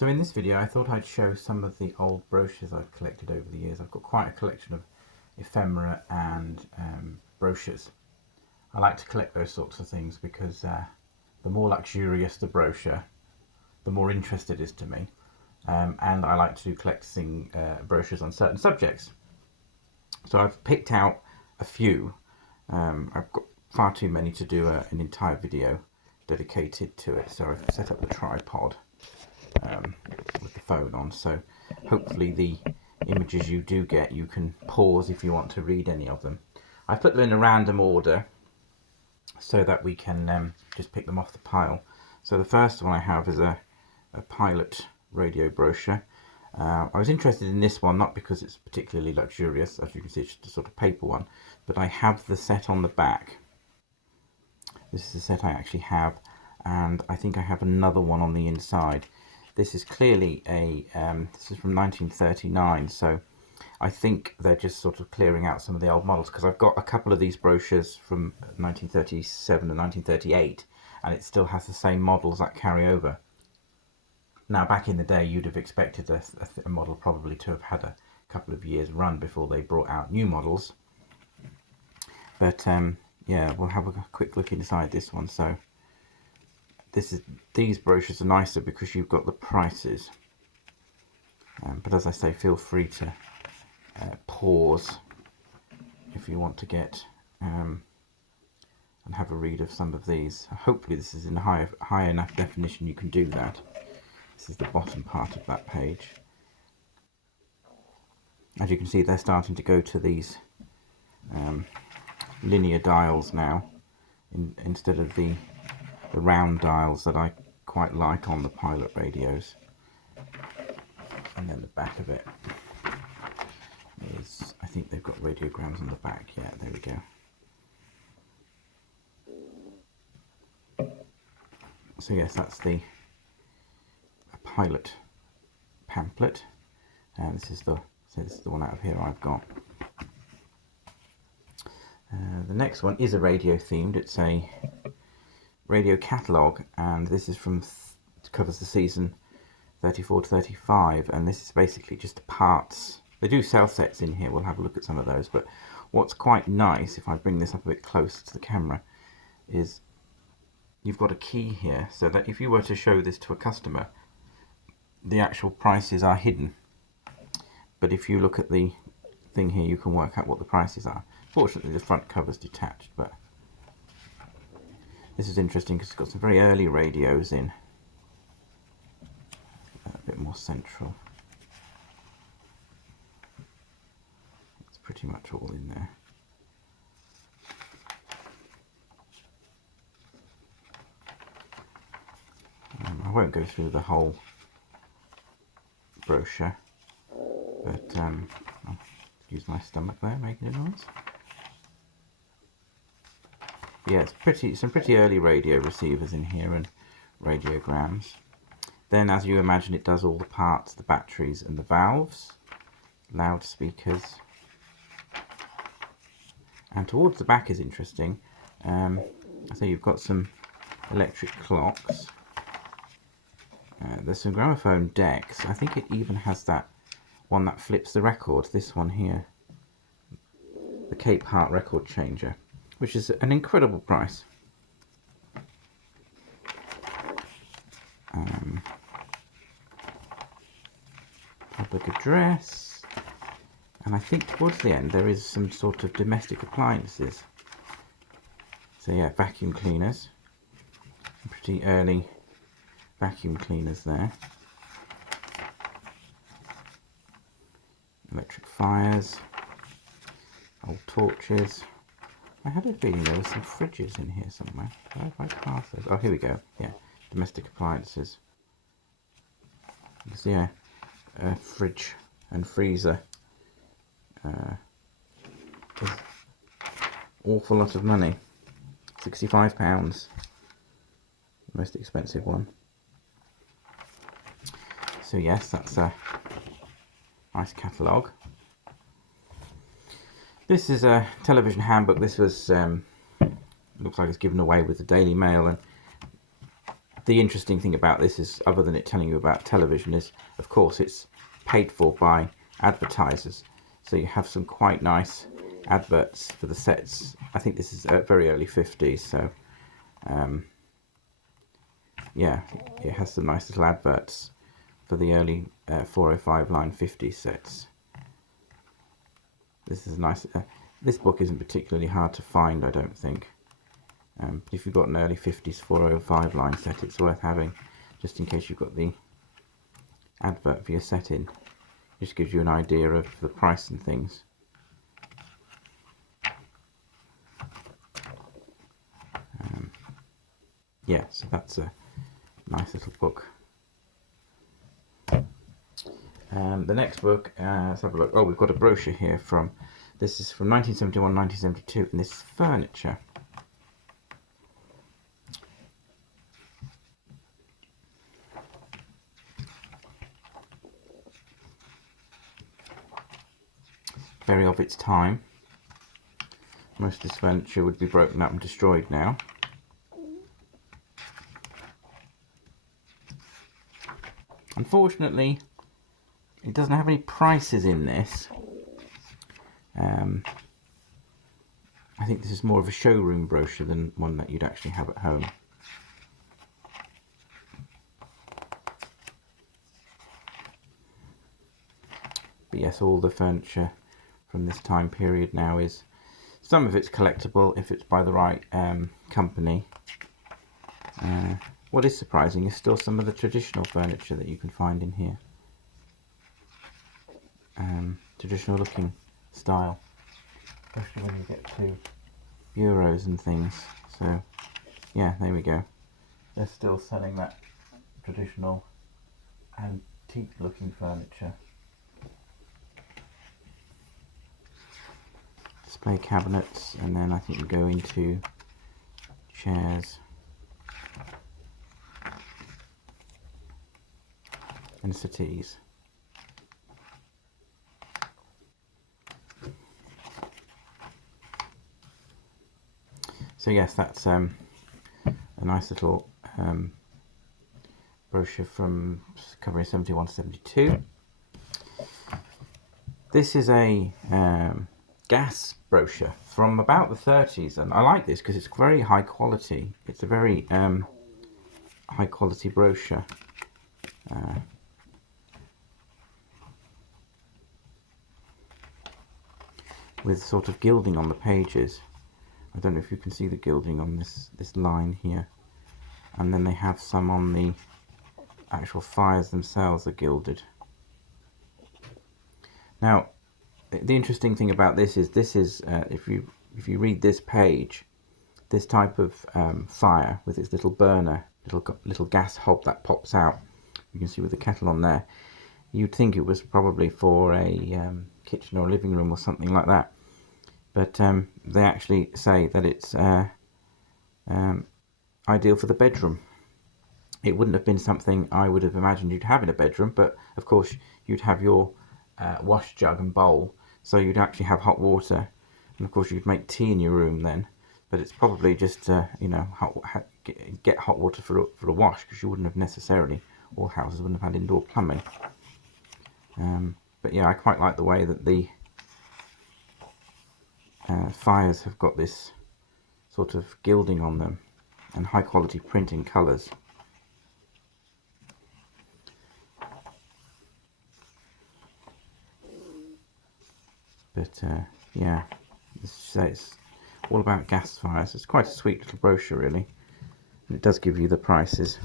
So in this video I thought I'd show some of the old brochures I've collected over the years. I've got quite a collection of ephemera and brochures. I like to collect those sorts of things because the more luxurious the brochure, the more interest it is to me. And I like to do collecting brochures on certain subjects. So I've picked out a few. I've got far too many to do an entire video dedicated to it, so I've set up the tripod with the phone on, so hopefully the images you do get, you can pause if you want to read any of them. I've put them in a random order so that we can just pick them off the pile. So the first one I have is a pilot radio brochure. I was interested in this one not because it's particularly luxurious, as you can see it's just a sort of paper one, but I have the set on the back. This is the set I actually have, and I think I have another one on the inside. This is clearly this is from 1939, so I think they're just sort of clearing out some of the old models, because I've got a couple of these brochures from 1937 and 1938, and it still has the same models that carry over. Now, back in the day, you'd have expected a model probably to have had a couple of years run before they brought out new models. But yeah, we'll have a quick look inside this one. So these brochures are nicer because you've got the prices. But as I say, feel free to pause if you want to get and have a read of some of these. Hopefully this is in high enough definition you can do that. This is the bottom part of that page. As you can see, they're starting to go to these linear dials now, instead of the round dials that I quite like on the pilot radios. And then the back of it is, I think they've got radiograms on the back. Yeah, there we go. So yes, that's the pilot pamphlet, and this is the one out of here I've got. The next one is a radio themed. It's a radio catalogue, and this is covers the season 34 to 35, and this is basically just parts. They do sell sets in here, we'll have a look at some of those, but what's quite nice, if I bring this up a bit closer to the camera, is you've got a key here, so that if you were to show this to a customer, the actual prices are hidden. But if you look at the thing here, you can work out what the prices are. Fortunately, the front cover's detached, but this is interesting because it's got some very early radios in. A bit more central. It's pretty much all in there. I won't go through the whole brochure, but I'll use my stomach there, making a noise. Yeah, some pretty early radio receivers in here and radiograms. Then, as you imagine, it does all the parts, the batteries and the valves, loudspeakers. And towards the back is interesting. So you've got some electric clocks. There's some gramophone decks. I think it even has that one that flips the record, this one here. The Cape Heart record changer, which is an incredible price. Public address, and I think towards the end there is some sort of domestic appliances. So yeah, vacuum cleaners, some pretty early vacuum cleaners there. Electric fires, old torches. I had a feeling there were some fridges in here somewhere. Where have I passed those? Oh, here we go. Yeah, domestic appliances. You see a fridge and freezer. Awful lot of money. £65. Most expensive one. So yes, that's a nice catalogue. This is a television handbook. This was looks like it's given away with the Daily Mail, and The interesting thing about this is, other than it telling you about television, is of course it's paid for by advertisers. So you have some quite nice adverts for the sets. I think this is very early 50s, so yeah, it has some nice little adverts for the early 405 line 50 sets. This is nice. This book isn't particularly hard to find, I don't think. If you've got an early 50s 405 line set, it's worth having, just in case you've got the advert for your set in. Just gives you an idea of the price and things. Yeah, so that's a nice little book. The next book, let's have a look. Oh, we've got a brochure here from, this is from 1971, 1972, and this is furniture. Very of its time. Most of this furniture would be broken up and destroyed now. Unfortunately, it doesn't have any prices in this. I think this is more of a showroom brochure than one that you'd actually have at home. But yes, all the furniture from this time period now is, some of it's collectible if it's by the right company. What is surprising is still some of the traditional furniture that you can find in here. Traditional looking style, especially when you get to bureaus and things. So yeah, there we go. They're still selling that traditional antique looking furniture. Display cabinets, and then I think we go into chairs and settees. So yes, that's a nice little brochure from covering 71 to 72. This is a gas brochure from about the 30s, and I like this because it's very high quality. It's a very high quality brochure. With sort of gilding on the pages. I don't know if you can see the gilding on this line here, and then they have some on the actual fires themselves are gilded. Now, the interesting thing about this is if you read this page, this type of fire with its little burner, little gas hob that pops out. You can see with the kettle on there. You'd think it was probably for a kitchen or living room or something like that. But they actually say that it's ideal for the bedroom. It wouldn't have been something I would have imagined you'd have in a bedroom, but of course you'd have your wash jug and bowl, so you'd actually have hot water, and of course you'd make tea in your room then. But it's probably just you know, get hot water for a wash, because you wouldn't have necessarily, all houses wouldn't have had indoor plumbing. But yeah, I quite like the way that the fires have got this sort of gilding on them and high quality print in colours. But yeah, it's all about gas fires. It's quite a sweet little brochure really, and it does give you the prices.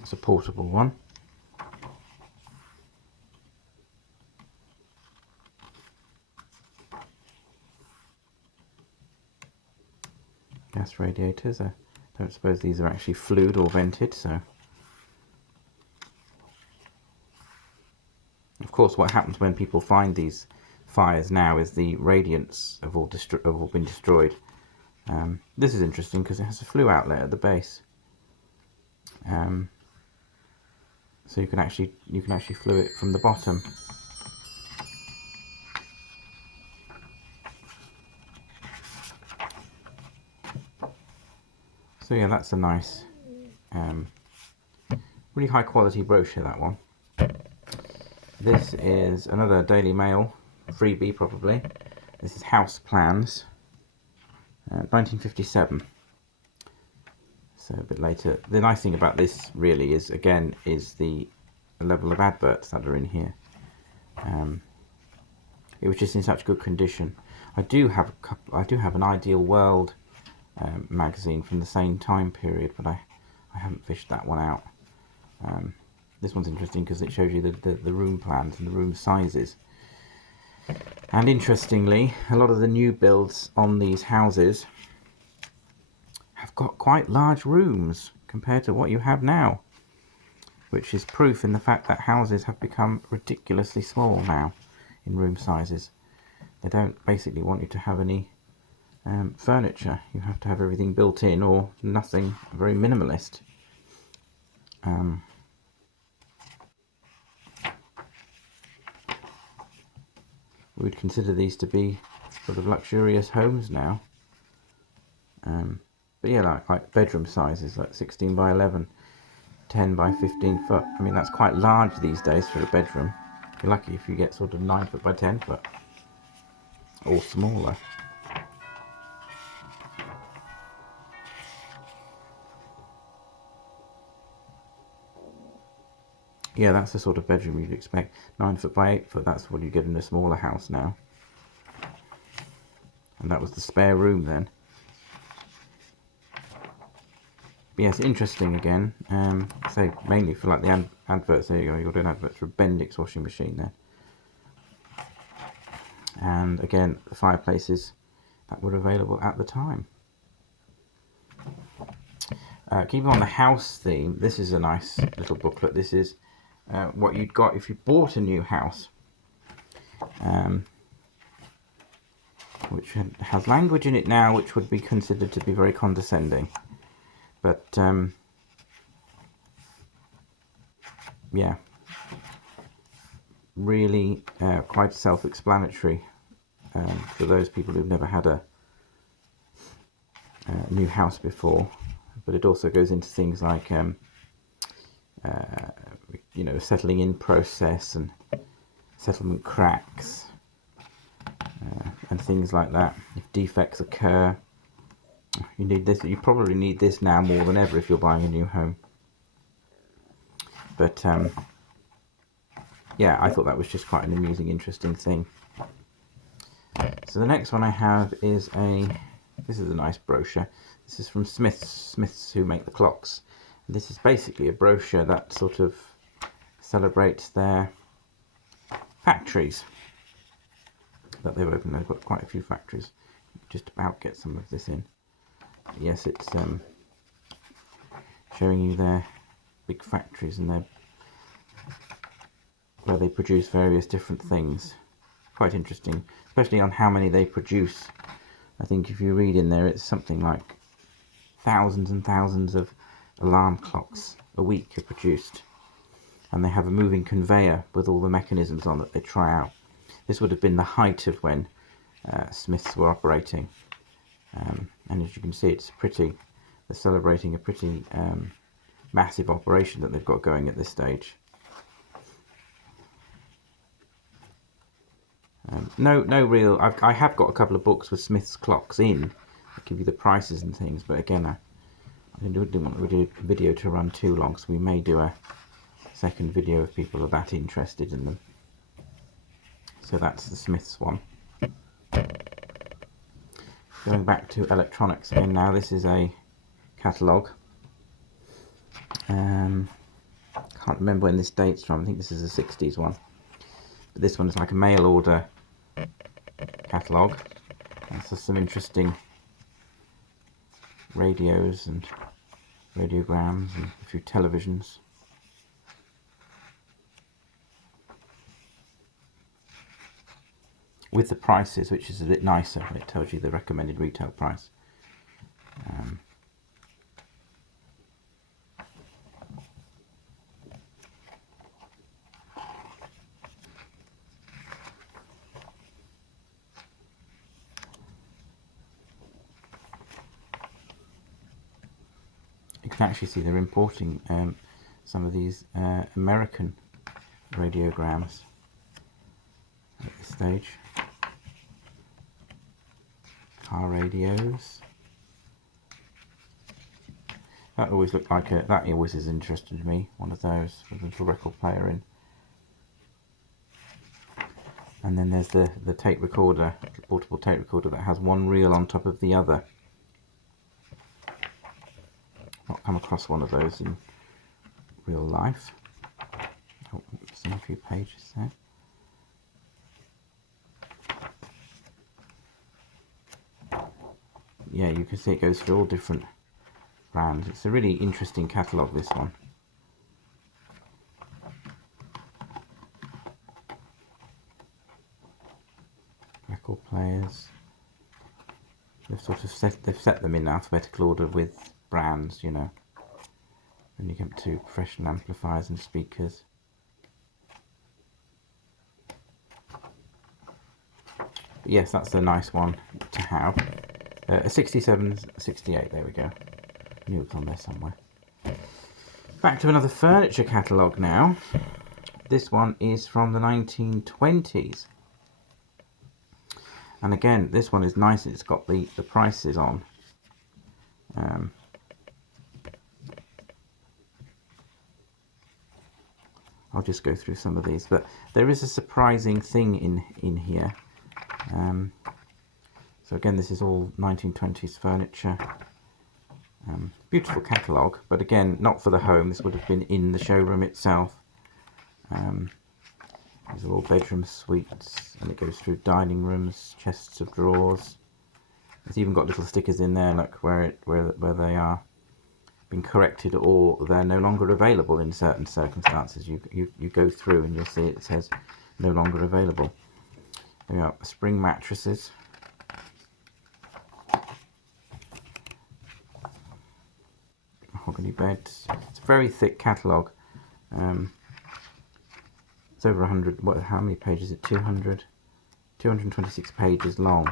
It's a portable one. Gas radiators. I don't suppose these are actually flued or vented, so. Of course, what happens when people find these fires now is the radiants have all been destroyed. This is interesting because it has a flue outlet at the base. So you can actually flue it from the bottom. So yeah, that's a nice, really high quality brochure, that one. This is another Daily Mail freebie, probably. This is House Plans, 1957. So a bit later. The nice thing about this really is, again, is the level of adverts that are in here. It was just in such good condition. I do have an Ideal World magazine from the same time period, but I haven't fished that one out. This one's interesting because it shows you the room plans and the room sizes. And interestingly, a lot of the new builds on these houses have got quite large rooms compared to what you have now, which is proof in the fact that houses have become ridiculously small now in room sizes. They don't basically want you to have any furniture. You have to have everything built in or nothing, very minimalist. We would consider these to be sort of luxurious homes now. But yeah, like bedroom sizes, like 16 by 11, 10 by 15 foot. I mean, that's quite large these days for a bedroom. You're lucky if you get sort of 9 foot by 10 foot, or smaller. Yeah, that's the sort of bedroom you'd expect. 9 foot by 8 foot, that's what you get in a smaller house now. And that was the spare room then. But yes, interesting again. So mainly for like the adverts. There you go, you've got an advert for a Bendix washing machine there. And again, the fireplaces that were available at the time. Keeping on the house theme, this is a nice little booklet. This is what you'd got if you bought a new house, which has language in it now which would be considered to be very condescending. But yeah, really quite self-explanatory for those people who've never had a new house before. But it also goes into things like you know, settling in process and settlement cracks and things like that. If defects occur, you need this. You probably need this now more than ever if you're buying a new home. But yeah, I thought that was just quite an amusing, interesting thing. So the next one I have is this is a nice brochure. This is from Smiths who make the clocks. This is basically a brochure that sort of celebrates their factories that they've opened. They've got quite a few factories. Just about get some of this in. But yes, it's showing you their big factories and where they produce various different things. Quite interesting, especially on how many they produce. I think if you read in there, it's something like thousands and thousands of alarm clocks a week are produced, and they have a moving conveyor with all the mechanisms on that they try out. This would have been the height of when Smiths were operating, and as you can see, they're celebrating a pretty massive operation that they've got going at this stage. No real. I have got a couple of books with Smiths clocks in that give you the prices and things, but again, I didn't want the video to run too long, so we may do a second video if people are that interested in them. So that's the Smiths one. Going back to electronics again now, this is a catalogue. Can't remember when this dates from. I think this is a 60s one. But this one is like a mail order catalogue. There's some interesting radios and radiograms and a few televisions. With the prices, which is a bit nicer. It tells you the recommended retail price. can actually see they're importing some of these American radiograms at this stage. Car radios. That always looked like that always has interested me, one of those with a little record player in. And then there's the tape recorder, the portable tape recorder that has one reel on top of the other. Not come across one of those in real life. Oh, seen a few pages there. Yeah, you can see it goes through all different brands. It's a really interesting catalogue, this one. Record players. They've sort of set them in alphabetical order with brands, you know. Then you get to professional amplifiers and speakers. But yes, that's a nice one to have. A 67, 68, there we go. I knew it was on there somewhere. Back to another furniture catalogue now. This one is from the 1920s. And again, this one is nice. It's got the prices on. I'll just go through some of these, but there is a surprising thing in here. So again, this is all 1920s furniture. Beautiful catalogue, but again, not for the home. This would have been in the showroom itself. These are all bedroom suites, and it goes through dining rooms, chests of drawers. It's even got little stickers in there, like where they are been corrected or they're no longer available in certain circumstances. You go through and you'll see it says no longer available. There we are, spring mattresses. Mahogany beds. It's a very thick catalogue. It's over 100, how many pages is it? 226 pages long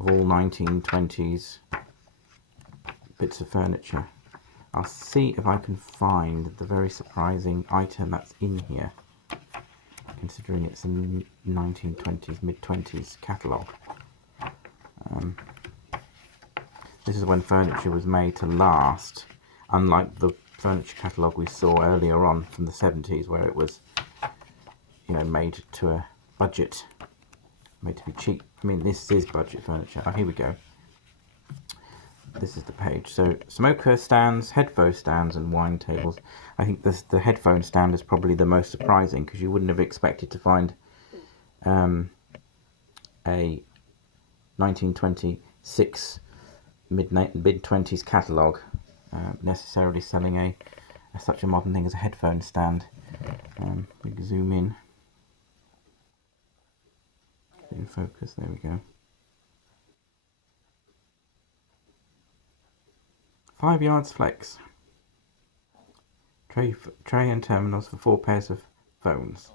of all 1920s bits of furniture. I'll see if I can find the very surprising item that's in here, considering it's a 1920s, mid-20s catalogue. This is when furniture was made to last, unlike the furniture catalogue we saw earlier on from the 70s, where it was, you know, made to a budget, made to be cheap. I mean, this is budget furniture. Oh, here we go. This is the page. So, smoker stands, headphone stands, and wine tables. I think the headphone stand is probably the most surprising, because you wouldn't have expected to find a 1926 mid-20s catalogue necessarily selling such a modern thing as a headphone stand. We can zoom in focus, there we go. 5 yards flex. Tray and terminals for 4 pairs of phones.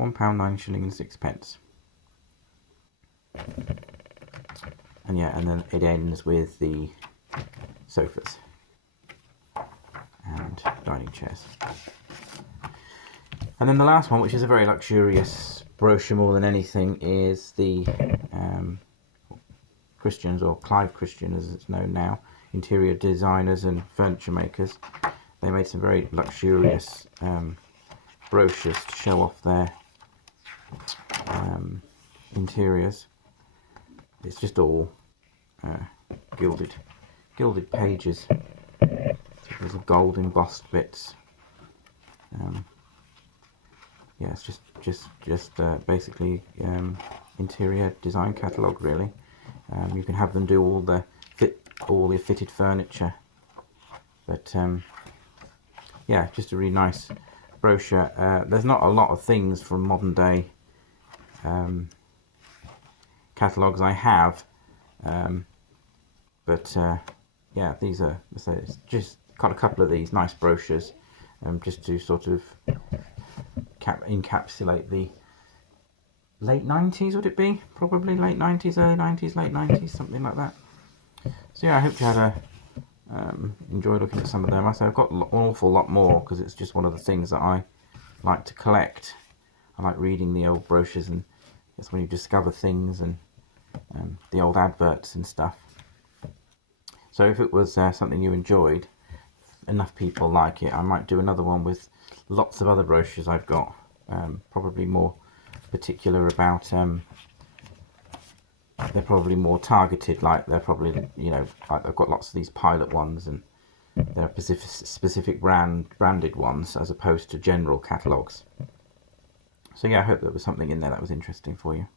£1, 9 shillings and 6 pence. And yeah, and then it ends with the sofas and dining chairs. And then the last one, which is a very luxurious brochure more than anything, is the Christians, or Clive Christian as it's known now, interior designers and furniture makers. They made some very luxurious brochures to show off their interiors. It's just all gilded pages. There's a gold embossed bits. Yeah, it's just basically interior design catalogue, really. You can have them do all the fitted furniture, but yeah, just a really nice brochure. There's not a lot of things from modern day catalogues I have, but yeah, these are, so it's just got a couple of these nice brochures just to sort of encapsulate the late 90s, would it be? Probably late 90s, early 90s, late 90s, something like that. So yeah, I hope you had enjoy looking at some of them. I say I've got an awful lot more because it's just one of the things that I like to collect. I like reading the old brochures, and it's when you discover things, and the old adverts and stuff. So if it was something you enjoyed, enough people like it, I might do another one with lots of other brochures I've got, probably more particular about, they're probably more targeted, like they're probably, you know, like I've got lots of these pilot ones, and they're specific branded ones as opposed to general catalogues. So yeah, I hope there was something in there that was interesting for you.